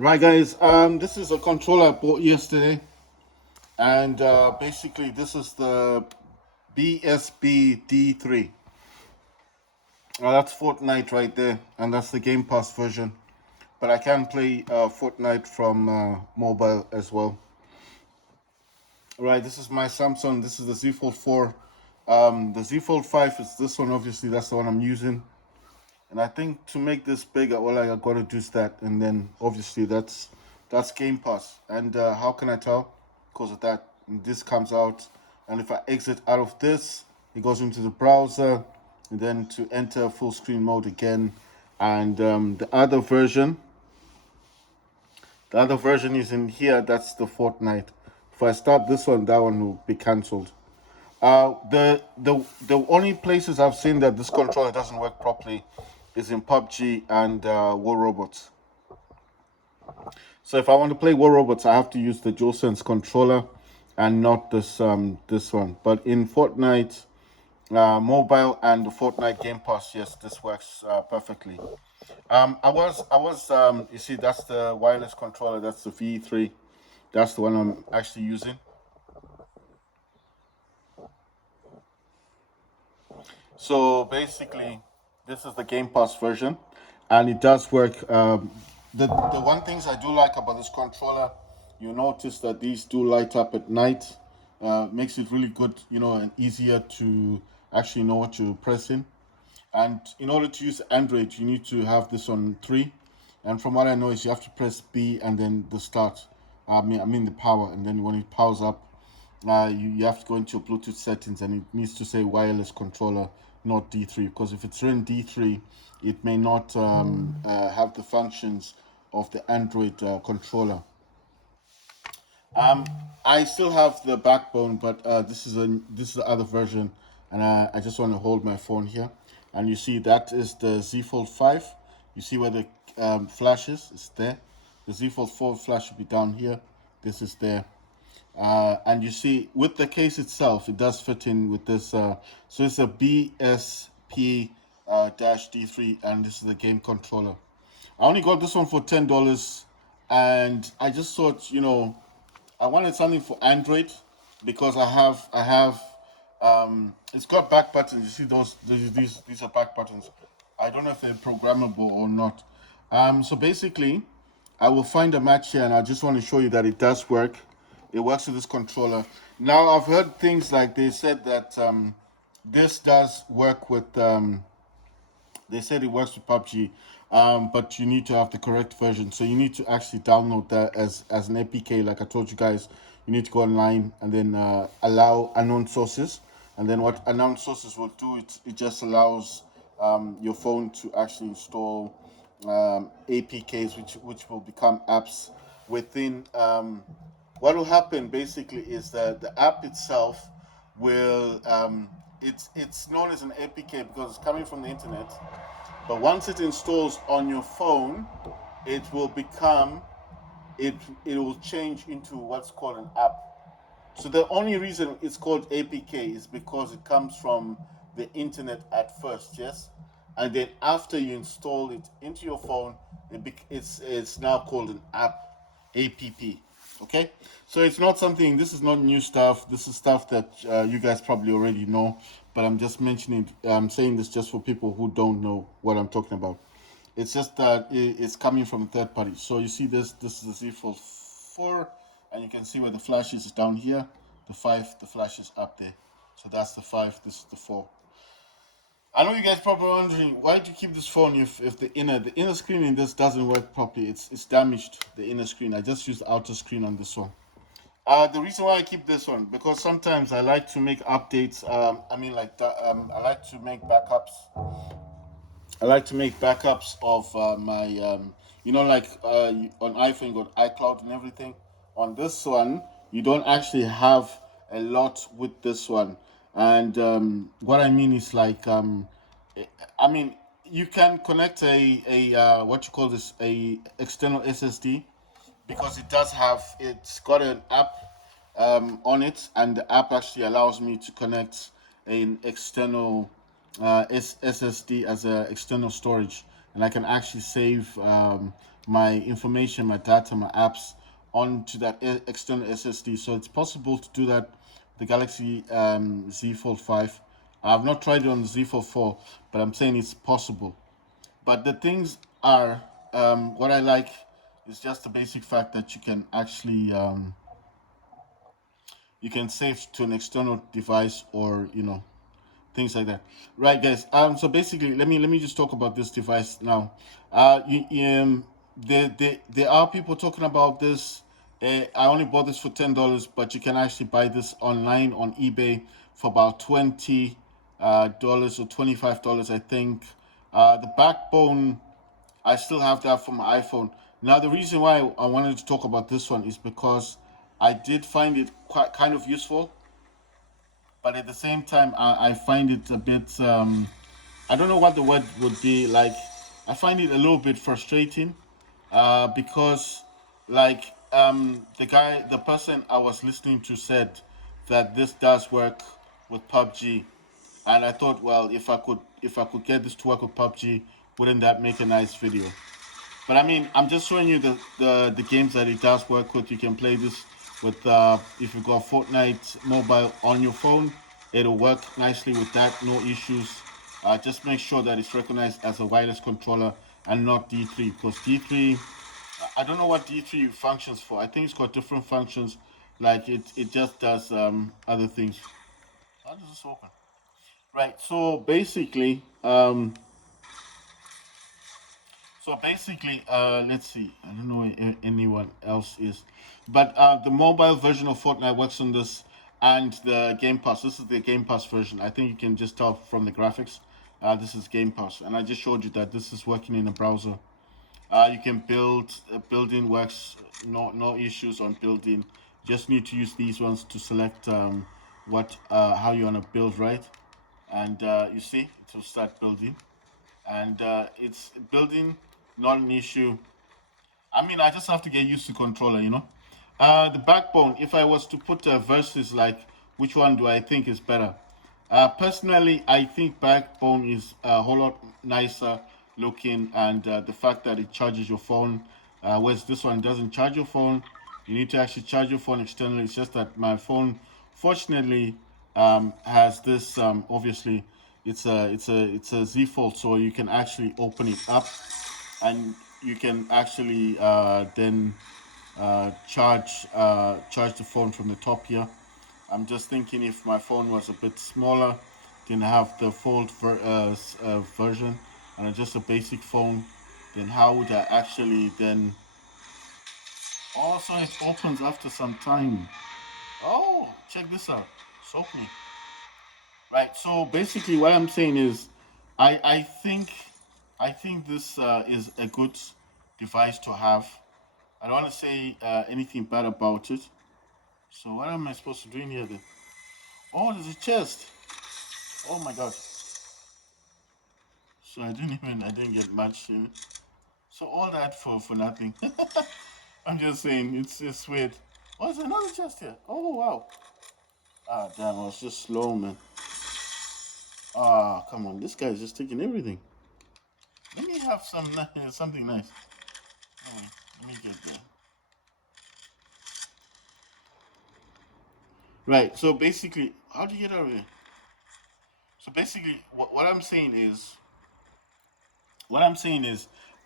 Right, guys. This is a controller I bought yesterday, and basically, this is the BSP-D3. That's Fortnite right there, and that's the Game Pass version. But I can play Fortnite from mobile as well. Right, this is my Samsung. This is the Z Fold 4. The Z Fold 5 is this one, obviously. That's the one I'm using. And I think to make this bigger, all I got to do is that, and then obviously that's Game Pass. And how can I tell? Because of that, this comes out, and if I exit out of this, it goes into the browser, and then to enter full screen mode again. And the other version is in here. That's the Fortnite. If I start this one, that one will be cancelled. The only places I've seen that this controller doesn't work properly is in PUBG and War Robots. So if I want to play War Robots, I have to use the DualSense controller and not this one. But in Fortnite mobile and the Fortnite Game Pass, yes, this works perfectly. You see, that's the wireless controller. That's the V3. That's the one I'm actually using. So basically, this is the Game Pass version, and it does work. The one things I do like about this controller, you notice that these do light up at night. Makes it really good, and easier to actually know what you're pressing. And in order to use Android, you need to have this on 3. And from what I know is you have to press B and then the start. I mean the power, and then when it powers up, you have to go into your Bluetooth settings, and it needs to say wireless controller, not D3. Because if it's written D3, it may not have the functions of the Android controller. Um, I still have the backbone, but this is the other version, and I just want to hold my phone here, and you see that is the Z Fold 5. You see where the flash is? It's there. The Z Fold 4 flash should be down here. This is there. And you see with the case itself, it does fit in with this. So it's a BSP dash D3, and this is the game controller. I only got this one for $10, and I just thought, I wanted something for Android because I have it's got back buttons. You see these are back buttons. I don't know if they're programmable or not. So basically, I will find a match here, and I just want to show you that it does work. It works with this controller. Now I've heard things like they said that this does work with. They said it works with PUBG, but you need to have the correct version. So you need to actually download that as an APK. Like I told you guys, you need to go online and then allow unknown sources. And then what unknown sources will do, it just allows your phone to actually install APKs, which will become apps within. What will happen basically is that the app itself will it's known as an APK because it's coming from the internet. But once it installs on your phone, it will become it will change into what's called an app. So the only reason it's called APK is because it comes from the internet at first, yes, and then after you install it into your phone, it's now called an app. Okay, so it's not something. This is not new stuff. This is stuff that you guys probably already know, but I'm just mentioning. I'm saying this just for people who don't know what I'm talking about. It's just that it's coming from a third party. So you see this. This is the Z Fold 4, and you can see where the flash is down here. The 5, the flash is up there. So that's the 5. This is the 4. I know you guys probably wondering why do you keep this phone if the inner screen in this doesn't work properly. It's damaged, the inner screen. I just used the outer screen on this one. The reason why I keep this one because sometimes I like to make updates. I like to make backups. I like to make backups of my, like on iPhone, you got iCloud and everything. On this one, you don't actually have a lot with this one. And what I mean is like, I mean, you can connect a what you call this, a external SSD because it's got an app on it, and the app actually allows me to connect an external SSD as a external storage, and I can actually save my information, my data, my apps onto that external SSD. So it's possible to do that. The Galaxy Z Fold 5. I've not tried it on the Z Fold 4, but I'm saying it's possible. But the things are, what I like is just the basic fact that you can actually you can save to an external device, or things like that. Right, guys. So basically, let me just talk about this device now. There are people talking about this. I only bought this for $10, but you can actually buy this online on eBay for about $20 or $25, I think. The backbone, I still have that for my iPhone. Now, the reason why I wanted to talk about this one is because I did find it quite kind of useful, but at the same time, I find it a bit. I don't know what the word would be like. I find it a little bit frustrating, because, like, the person I was listening to said that this does work with PUBG, and I thought, well, if I could get this to work with PUBG, wouldn't that make a nice video? But I mean, I'm just showing you the games that it does work with. You can play this with, if you've got Fortnite mobile on your phone, it'll work nicely with that, no issues. Just make sure that it's recognized as a wireless controller and not D3, because D3, I don't know what D3 functions for. I think it's got different functions, like it just does other things. How does this open? Right. So basically, let's see. I don't know if anyone else is, but the mobile version of Fortnite works on this, and the Game Pass. This is the Game Pass version. I think you can just tell from the graphics. This is Game Pass, and I just showed you that this is working in a browser. You can build. Building works. No issues on building. Just need to use these ones to select what how you wanna build, right? And you see, it will start building, and it's building, not an issue. I mean, I just have to get used to controller. The backbone, if I was to put versus, like, which one do I think is better? Personally, I think backbone is a whole lot nicer looking, and the fact that it charges your phone, whereas this one doesn't charge your phone. You need to actually charge your phone externally. It's just that my phone, fortunately, has this. Obviously, it's a Z Fold, so you can actually open it up, and you can actually then charge the phone from the top here. I'm just thinking, if my phone was a bit smaller, didn't have the version, and just a basic phone, then how would I actually then? Also, it opens after some time. Oh, check this out. It's opening. Right. So basically, what I'm saying is, I think this is a good device to have. I don't want to say anything bad about it. So what am I supposed to do in here then? Oh, there's a chest. Oh my god. So I didn't get much in it. So all that for nothing. I'm just saying, it's weird. Oh, there's another chest here. Oh wow. Ah damn, I was just slow, man. Ah, come on, this guy's just taking everything. Let me have something nice. Oh, wait, let me get there. Right. So basically, how do you get out of here? So basically, what I'm saying is,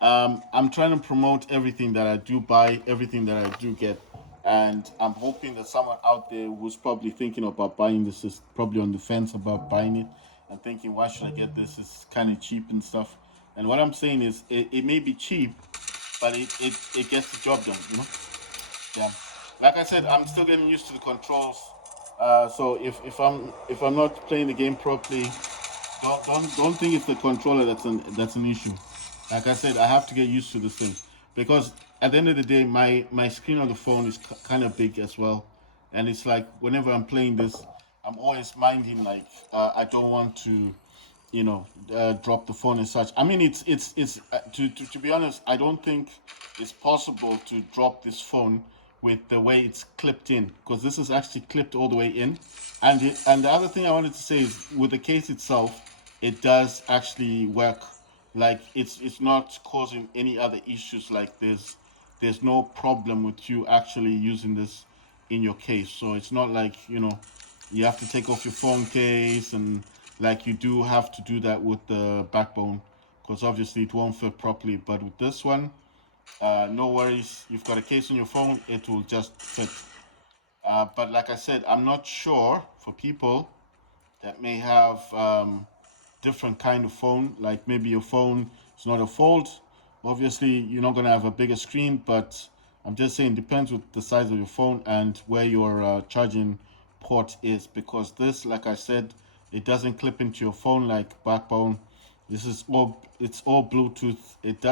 I'm trying to promote everything that I do buy, everything that I do get, and I'm hoping that someone out there who's probably thinking about buying this is probably on the fence about buying it, and thinking, why should I get this? It's kind of cheap and stuff. And what I'm saying is, it may be cheap, but it gets the job done. Yeah. Like I said, I'm still getting used to the controls. So if I'm not playing the game properly, don't think it's the controller that's an issue. Like I said, I have to get used to this thing, because at the end of the day, my screen on the phone is kind of big as well, and it's like, whenever I'm playing this, I'm always minding, like, I don't want to, drop the phone and such. I mean, to be honest, I don't think it's possible to drop this phone with the way it's clipped in, because this is actually clipped all the way in. And the other thing I wanted to say is, with the case itself, it does actually work like it's not causing any other issues. Like there's no problem with you actually using this in your case. So it's not like, you know, you have to take off your phone case, and like you do have to do that with the backbone, because obviously it won't fit properly. But with this one, no worries. You've got a case on your phone, it will just fit. But like I said, I'm not sure for people that may have different kind of phone. Like maybe your phone is not a fold. Obviously, you're not gonna have a bigger screen, but I'm just saying depends with the size of your phone and where your charging port is. Because this, like I said, it doesn't clip into your phone like backbone. This is all, it's all Bluetooth. It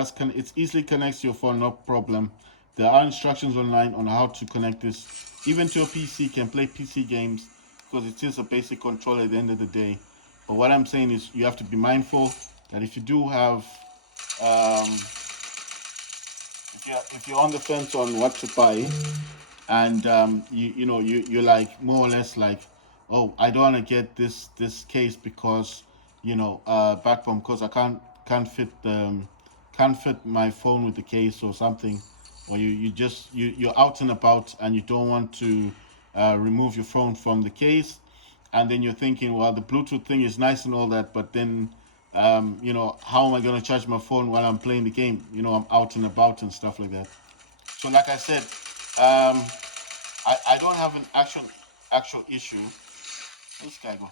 easily connects to your phone, no problem. There are instructions online on how to connect this even to a PC. Can play PC games because it is a basic controller at the end of the day. But what I'm saying is you have to be mindful that if you do have um, if you're on the fence on what to buy, and you're like more or less like, oh, I don't want to get this case because backbone, because I can't fit my phone with the case or something, or you're out and about and you don't want to remove your phone from the case, and then you're thinking, well, the Bluetooth thing is nice and all that, but then how am I going to charge my phone while I'm playing the game? I'm out and about and stuff like that. So like I said, um, I don't have an actual issue. This guy go.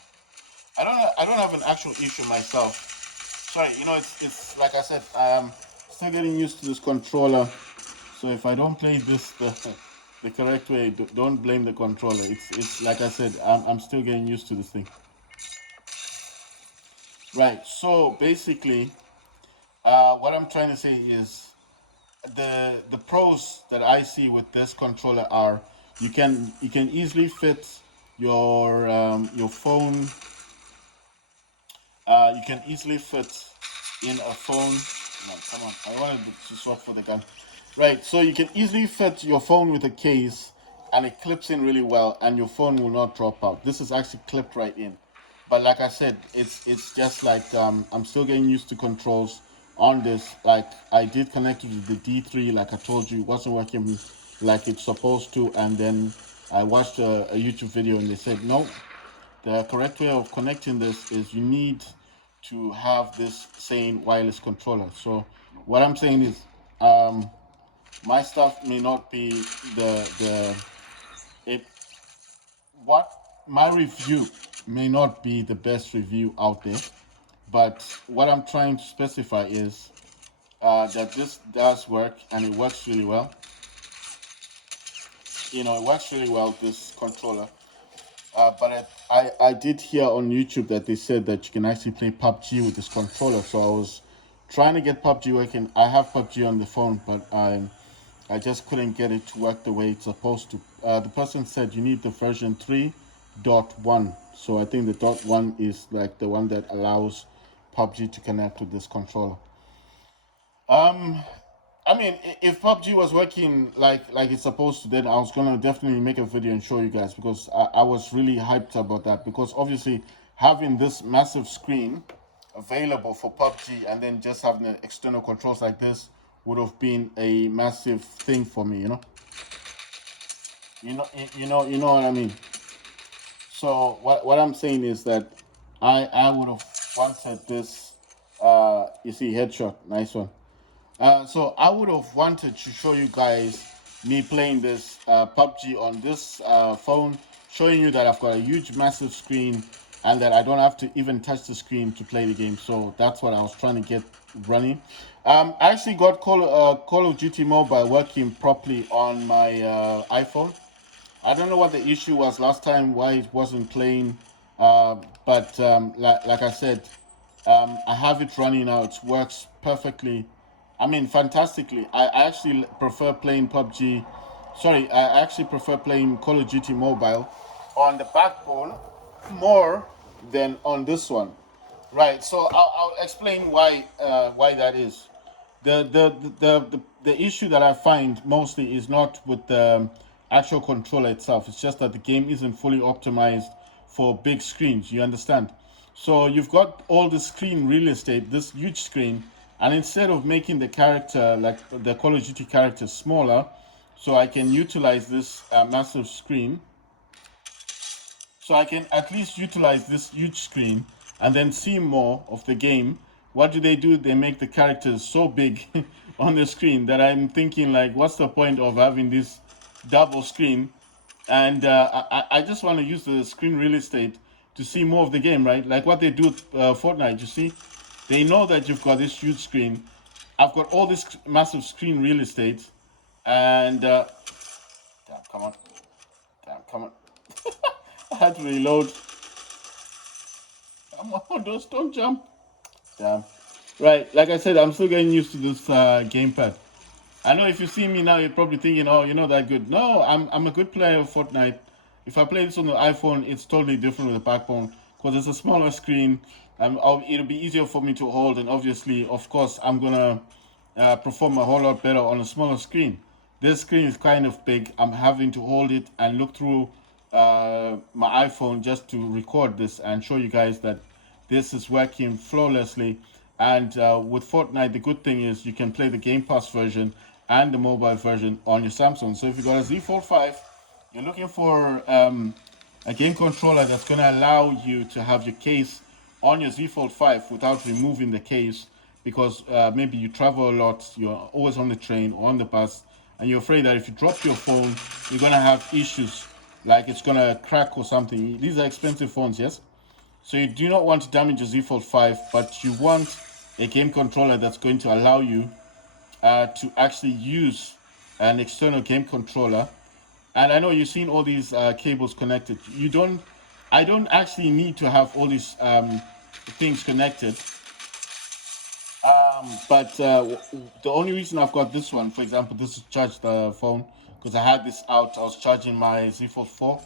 I don't have an actual issue myself. Sorry, it's like I said, I'm still getting used to this controller. So if I don't play this the correct way, don't blame the controller. It's like I said, I'm still getting used to this thing. Right. So basically, what I'm trying to say is the pros that I see with this controller are you can easily fit your phone. You can easily fit in a phone. No, come on. I wanted to swap for the gun. Right. So you can easily fit your phone with a case, and it clips in really well, and your phone will not drop out. This is actually clipped right in. But like I said, it's just like I'm still getting used to controls on this. Like I did connect it with the D3, like I told you, it wasn't working like it's supposed to, and then I watched a YouTube video and they said no, the correct way of connecting this is you need to have this same wireless controller. So what I'm saying is, um, my stuff may not be the it what my review may not be the best review out there, but what I'm trying to specify is that this does work and it works really well. It works really well, this controller. But I did hear on YouTube that they said that you can actually play PUBG with this controller. So I was trying to get PUBG working. I have PUBG on the phone, but I just couldn't get it to work the way it's supposed to. The person said you need the version 3.1. So I think the dot one is like the one that allows PUBG to connect with this controller. Um, I mean, if PUBG was working like it's supposed to, then I was gonna definitely make a video and show you guys, because I was really hyped about that, because obviously having this massive screen available for PUBG and then just having the external controls like this would have been a massive thing for me. You know what I mean. So what I'm saying is that I would have wanted this. You see, headshot, nice one. So I would have wanted to show you guys me playing this PUBG on this phone, showing you that I've got a huge, massive screen, and that I don't have to even touch the screen to play the game. So that's what I was trying to get running. I actually got Call of Duty Mobile working properly on my iPhone. I don't know what the issue was last time, why it wasn't playing, but like I said, I have it running now. It works perfectly. I mean, fantastically. I actually prefer playing PUBG. Sorry, I actually prefer playing Call of Duty Mobile on the backbone more than on this one. Right. So I'll explain why that is. The issue that I find mostly is not with the actual controller itself. It's just that the game isn't fully optimized for big screens. You understand? So you've got all the screen real estate, this huge screen, And instead of making the character, like the Call of Duty character, smaller, so I can utilize this massive screen. So I can at least utilize this huge screen and then see more of the game. What do? They make the characters so big on the screen that I'm thinking, like, what's the point of having this double screen? And I just want to use the screen real estate to see more of the game, right? Like what they do with Fortnite, you see? They know that you've got this huge screen. I've got all this massive screen real estate, and damn, come on, damn, come on. I had to reload. Come on, don't jump. Damn. Right, like I said, I'm still getting used to this gamepad. I know if you see me now, you're probably thinking, "Oh, you're not that good." No, I'm a good player of Fortnite. If I play this on the iPhone, it's totally different with the backbone because it's a smaller screen. It'll be easier for me to hold, and obviously, of course, I'm gonna perform a whole lot better on a smaller screen. This screen is kind of big. I'm having to hold it and look through my iPhone just to record this and show you guys that this is working flawlessly. And with Fortnite, the good thing is you can play the Game Pass version and the mobile version on your Samsung. So if you got a Z Fold 5, you're looking for a game controller that's going to allow you to have your case on your Z Fold 5 without removing the case, because maybe you travel a lot, you're always on the train or on the bus, and you're afraid that if you drop your phone, you're going to have issues like it's going to crack or something. These are expensive phones, yes? So you do not want to damage your Z Fold 5, but you want a game controller that's going to allow you to actually use an external game controller. And I know you've seen all these cables connected. I don't actually need to have all these things connected. But the only reason I've got this one, for example, this is charge the phone, because I had this out. I was charging my Z Fold 4,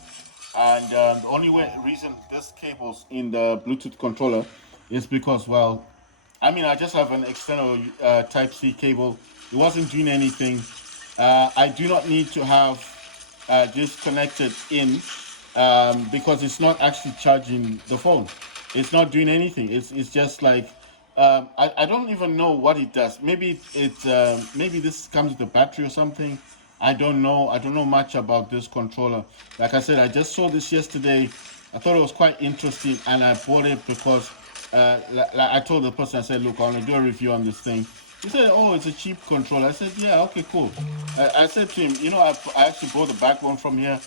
and the only reason this cable's in the Bluetooth controller is because, well, I mean, I just have an external Type C cable. It wasn't doing anything. I do not need to have this connected in because it's not actually charging the phone. It's not doing anything. It's just like I don't even know what it does. Maybe this comes with a battery or something. I don't know. I don't know much about this controller. Like I said, I just saw this yesterday. I thought it was quite interesting, and I bought it because like I told the person, I said, "Look, I want to do a review on this thing." He said, "Oh, it's a cheap controller." I said, "Yeah, okay, cool." I said to him, I actually bought the backbone from here.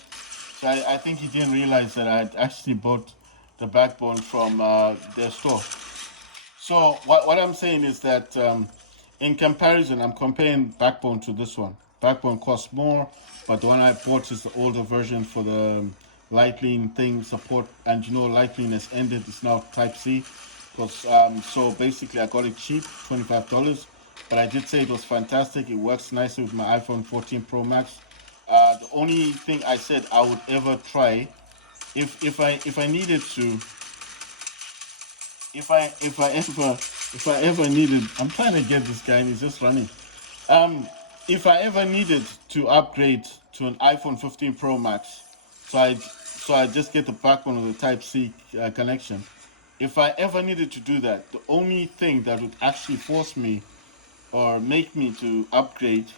So I think he didn't realize that I had actually bought the backbone from their store. So what I'm saying is that in comparison, I'm comparing backbone to this one. Backbone costs more, but the one I bought is the older version for the Lightning thing support. And Lightning has ended. It's now Type C. So basically, I got it cheap, $25. But I did say it was fantastic. It works nicely with my iPhone 14 Pro Max. The only thing I said I would ever try, if I needed to, if I ever needed, I'm trying to get this guy and he's just running. Um, if I ever needed to upgrade to an iPhone 15 Pro Max, so I just get the backbone of the Type C connection. If I ever needed to do that, the only thing that would actually force me or make me to upgrade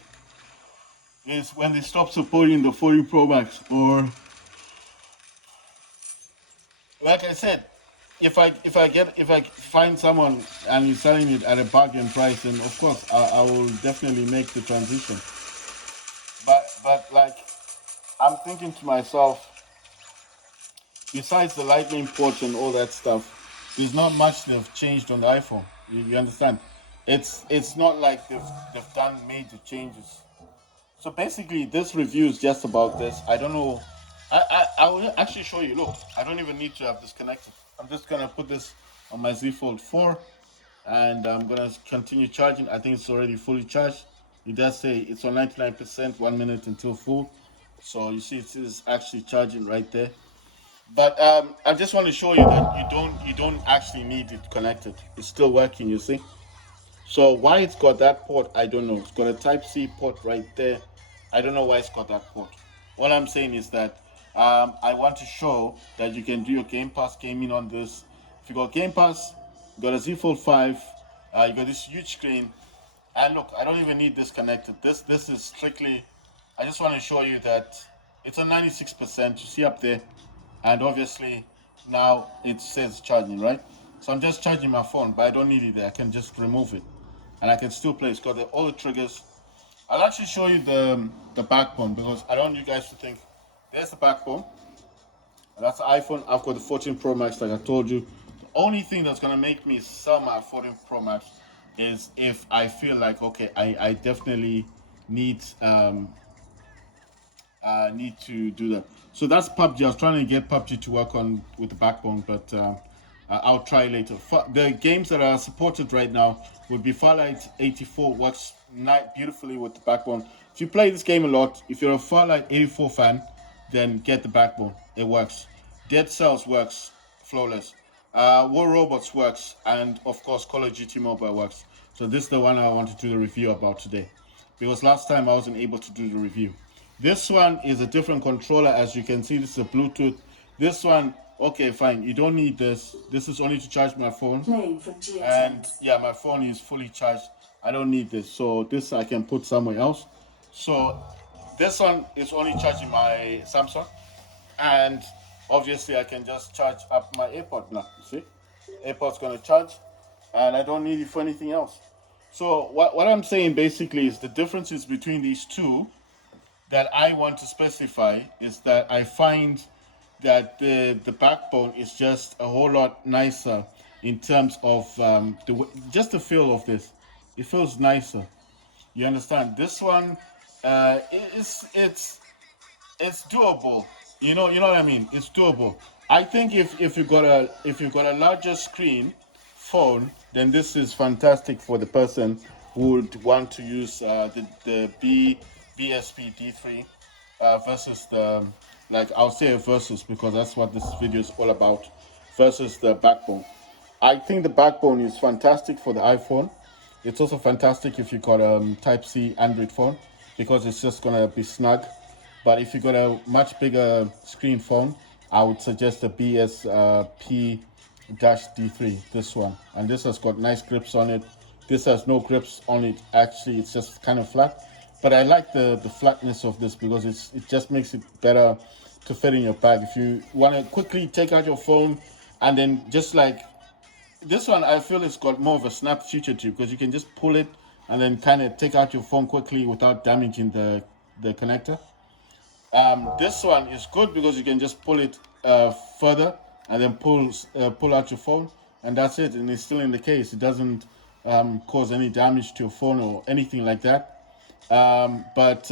is when they stop supporting the 40 Pro Max. Or, like I said, if I find someone and he's selling it at a bargain price, then of course I will definitely make the transition. But like, I'm thinking to myself, besides the lightning ports and all that stuff, there's not much they've changed on the iPhone. You understand? It's not like they've done major changes. So basically, this review is just about this. I don't know. I will actually show you. Look, I don't even need to have this connected. I'm just gonna put this on my Z Fold 4, and I'm gonna continue charging. I think it's already fully charged. It does say it's on 99%, 1 minute until full. So you see, it is actually charging right there. But I just want to show you that you don't actually need it connected. It's still working. You see. So why it's got that port, I don't know. It's got a Type C port right there. I don't know why it's got that port. All I'm saying is that I want to show that you can do your Game Pass gaming on this. If you got Game Pass, you got a Z Fold 5, You got this huge screen, and look, I don't even need this connected. This is strictly, I just want to show you that it's on 96%, you see up there, and obviously now it says charging, right? So I'm just charging my phone, but I don't need it there. I can just remove it, and I can still play. It's got all the triggers. I'll actually show you the backbone, because I don't want you guys to think, there's the backbone. That's the iPhone. I've got the 14 Pro Max, like I told you. The only thing that's gonna make me sell my 14 Pro Max is if I feel like, okay, I definitely need to do that. So that's PUBG. I was trying to get PUBG to work on with the backbone, but I'll try later. The games that are supported right now would be Farlight 84, works beautifully with the backbone. If you play this game a lot, if you're a Farlight 84 fan, then get the backbone. It works. Dead Cells works flawless. War Robots works, and of course Call of Duty Mobile works. So this is the one I want to do the review about today, because last time I wasn't able to do the review. This one is a different controller. As you can see, this is a Bluetooth. This one, okay, fine. You don't need this. This is only to charge my phone. And yeah, my phone is fully charged. I don't need this. So this I can put somewhere else. So this one is only charging my Samsung. And obviously I can just charge up my AirPod now. You see? AirPod's gonna charge. And I don't need it for anything else. So what I'm saying basically is the differences between these two that I want to specify is that I find that the backbone is just a whole lot nicer in terms of just the feel of this. It feels nicer. You understand? This one, it's doable. You know what I mean. It's doable. I think if you got a larger screen phone, then this is fantastic for the person who would want to use the BSP-D3 versus the, like I'll say versus, because that's what this video is all about, versus the backbone. I think the backbone is fantastic for the iPhone. It's also fantastic if you got a Type-C Android phone, because it's just gonna be snug. But if you got a much bigger screen phone, I would suggest the BSP-D3, this one. And this has got nice grips on it. This has no grips on it. Actually, it's just kind of flat. But I like the flatness of this, because it just makes it better to fit in your bag. If you want to quickly take out your phone and then just like this one, I feel it's got more of a snap feature to it, because you can just pull it and then kind of take out your phone quickly without damaging the connector. This one is good because you can just pull it further and then pull out your phone, and that's it, and it's still in the case. It doesn't cause any damage to your phone or anything like that. But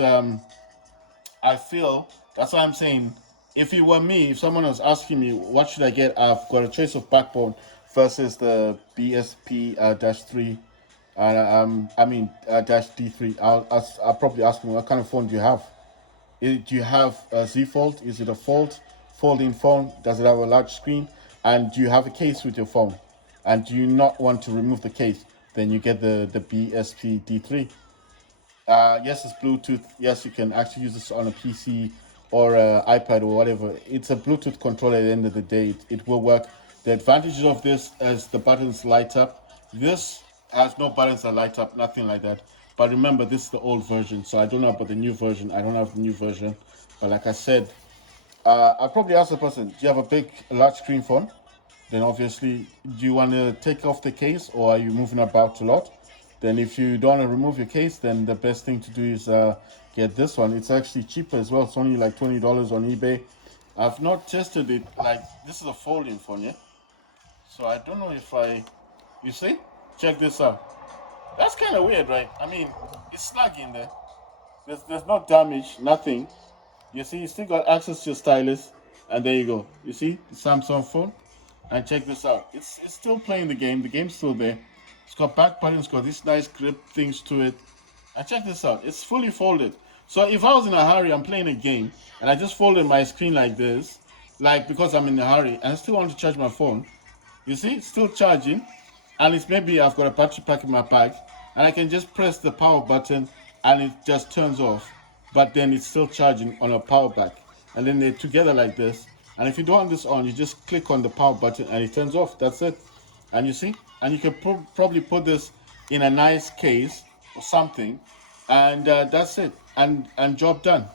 I feel, that's why I'm saying, if it were me, if someone was asking me what should I get, I've got a choice of backbone versus the BSP-3 dash D3. I'll probably ask them, what kind of phone do you have? Do you have a Z Fold? Is it a folding phone? Does it have a large screen? And do you have a case with your phone? And do you not want to remove the case? Then you get the BSP-D3. Yes, it's Bluetooth. Yes, you can actually use this on a PC or iPad or whatever. It's a Bluetooth controller at the end of the day. It will work. The advantages of this is the buttons light up. This has no buttons that light up, nothing like that. But remember, this is the old version, so I don't know about the new version. I don't have the new version. But like I said, I'll probably ask the person, do you have a large screen phone? Then obviously, do you want to take off the case, or are you moving about a lot? Then if you don't want to remove your case, then the best thing to do is get this one. It's actually cheaper as well. It's only like $20 on eBay. I've not tested it. Like, this is a folding phone, yeah? So I don't know if you see? Check this out. That's kind of weird, right? I mean, it's snug in there. There's no damage, nothing. You see, you still got access to your stylus. And there you go. You see, the Samsung phone. And check this out. It's still playing the game. The game's still there. It's got back buttons, got these nice grip things to it. And check this out. It's fully folded. So if I was in a hurry, I'm playing a game, and I just folded my screen like this, like because I'm in a hurry, and I still want to charge my phone. You see, it's still charging. And it's maybe I've got a battery pack in my bag, and I can just press the power button, and it just turns off. But then it's still charging on a power back. And then they're together like this. And if you don't want this on, you just click on the power button and it turns off. That's it. And you see, and you can probably put this in a nice case or something, and that's it, and job done.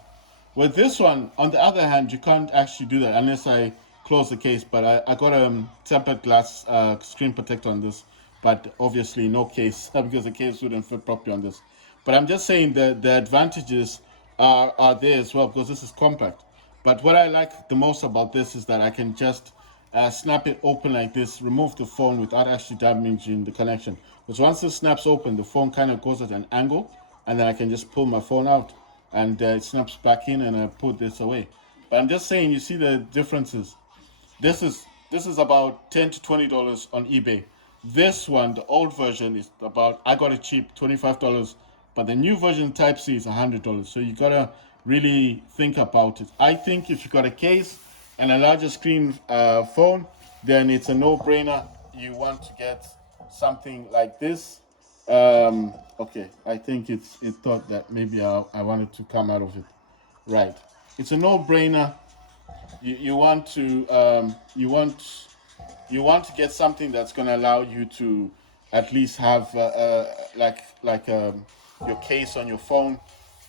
With this one, on the other hand, you can't actually do that unless I close the case. But I got a tempered glass screen protector on this, but obviously no case because the case wouldn't fit properly on this. But I'm just saying the advantages are there as well because this is compact. But what I like the most about this is that I can just snap it open like this, remove the phone without actually damaging the connection. Because once it snaps open, the phone kind of goes at an angle, and then I can just pull my phone out, and it snaps back in, and I put this away. But I'm just saying, you see the differences. This is about $10 to $20 on eBay. This one, the old version, is about, I got it cheap, $25, but the new version Type C is $100. So you gotta really think about it. I think if you got a case and a larger screen phone, then it's a no-brainer. You want to get something like this. Okay, I think it thought that maybe I wanted to come out of it. Right, it's a no-brainer. You want to you want to get something that's going to allow you to at least have your case on your phone,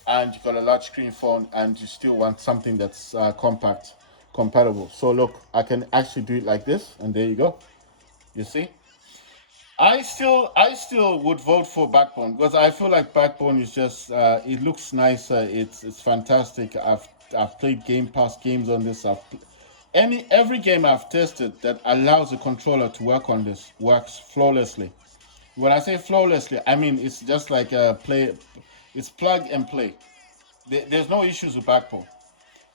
and you got a large screen phone, and you still want something that's compact, compatible. So look, I can actually do it like this, and there you go. You see, I still would vote for Backbone because I feel like Backbone is just it looks nicer. It's fantastic. I've played Game Pass games on this. Every game I've tested that allows the controller to work on this works flawlessly. When I say flawlessly, I mean it's just like a play. It's plug and play. There's no issues with Backbone.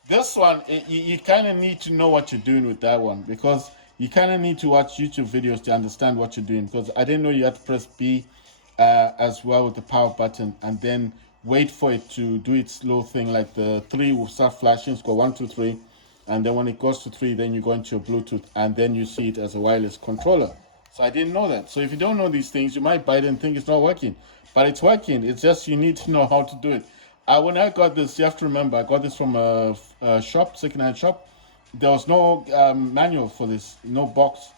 This one, you kind of need to know what you're doing with that one because you kind of need to watch YouTube videos to understand what you're doing. Because I didn't know you had to press B as well with the power button and then wait for it to do its slow thing. Like the three will start flashing, it's go 1, 2, 3, and then when it goes to 3, then you go into your Bluetooth, and then you see it as a wireless controller. So I didn't know that. So if you don't know these things, you might buy it and think it's not working, but it's working. It's just you need to know how to do it. When I got this, you have to remember, I got this from a shop, secondhand shop. There was no manual for this, no box.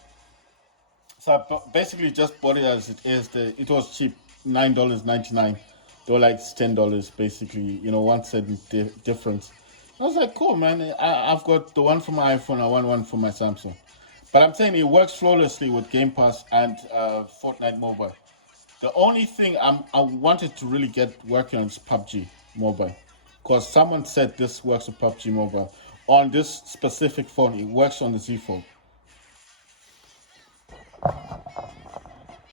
So I basically just bought it as it is. It was cheap, $9.99. They were like $10, basically. 1 cent difference. I was like, cool, man. I've got the one for my iPhone. I want one for my Samsung. But I'm saying it works flawlessly with Game Pass and Fortnite Mobile. The only thing I wanted to really get working on is PUBG Mobile. Because someone said this works with PUBG Mobile. On this specific phone, it works on the Z Fold.